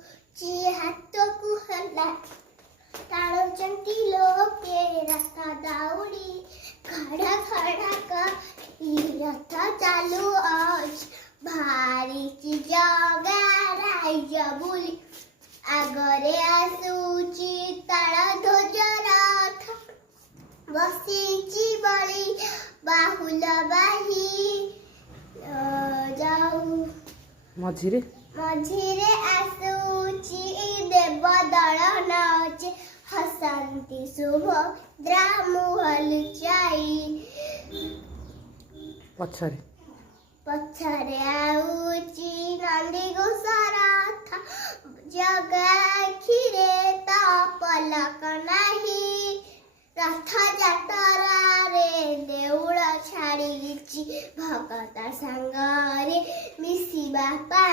ଆସୁଛି ହାତକୁ ହେଲା ଟାଣୁଛନ୍ତି ଲୋକେ ରଥ ଦଉଡ଼ି ଖଡ଼ ଖଡ଼କ ରଥ ଚାଲୁଅଛି ବାହାରିଛି ଜଗା ରାଇଜ ବୁଲି ଆଗରେ ଆସୁଛି ତାଳଧ୍ୱଜ ରଥ ବସିଛି ବଳି ବାହୁଲ ବାହି ଯାଉ ମଝିରେ ଆସୁଛି ଦେବ ଦଳ ନାଚେ ହସନ୍ତି ସୁଭଦ୍ରା ମୁହଁ ଲୁଚାଇ ପଛରେ ଆଉଚି ନନ୍ଦିଘୋଷ ରଥ ଜଗା ଆଖିରେ ତ ପଲକ ନାହିଁ ରଥ ଯାତ୍ରାରେ ଦେଉଳ ଛାଡ଼ିଛି ଭଗତ ସାଙ୍ଗରେ ମିଶିବା ପାଇଁ